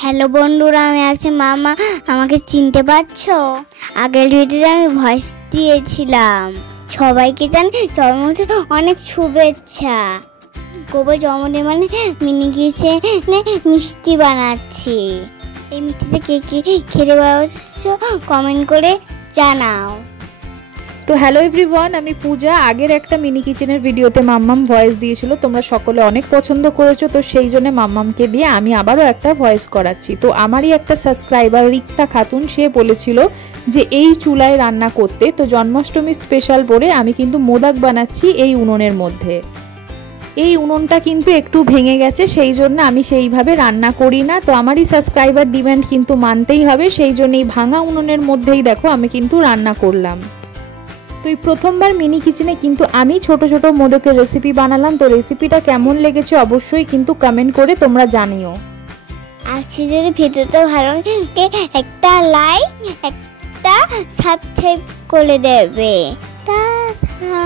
Hello বন্ধুরা, আমি আছি মামা। আমাকে চিনতে পারছো? আগের ভিডিওতে আমি ভয়েস দিয়েছিলাম। সবাইকে জানি জন্মদিনে অনেক শুভেচ্ছা। গোবর জন্মদিন মানে মিনি কিচেনে মিষ্টি বানাচ্ছি। এই মিষ্টিতে কে কে খেতে পারছো কমেন্ট করে জানাও। তো হ্যালো এভরিওয়ান, আমি পূজা। আগের একটা মিনি কিচেনের ভিডিওতে মাম্মাম ভয়েস দিয়েছিল, তোমরা সকলে অনেক পছন্দ করেছো। তো সেই জন্য মাম্মামকে দিয়ে আমি আবারও একটা ভয়েস করাচ্ছি। তো আমারই একটা সাবস্ক্রাইবার রিক্তা খাতুন, সে বলেছিল যে এই চুলায় রান্না করতে। তো জন্মাষ্টমী স্পেশাল বলে আমি কিন্তু মোদক বানাচ্ছি এই উনুনের মধ্যে। এই উনুনটা কিন্তু একটু ভেঙে গেছে, সেই জন্য আমি সেইভাবে রান্না করি না। তো আমারই সাবস্ক্রাইবার ডিমান্ড কিন্তু মানতেই হবে, সেই জন্য এই ভাঙা উনুনের মধ্যেই দেখো আমি কিন্তু রান্না করলাম। তো এই প্রথমবার মিনি কিচেনে কিন্তু আমি ছোট ছোট মোদকের রেসিপি বানালাম। তো রেসিপিটা কেমন লেগেছে অবশ্যই কিন্তু কমেন্ট করে তোমরা জানিও। আজকে যদি ভিডিওটা ভালো লাগে একটা লাইক, একটা সাবস্ক্রাইব করে দেবে। টাটা।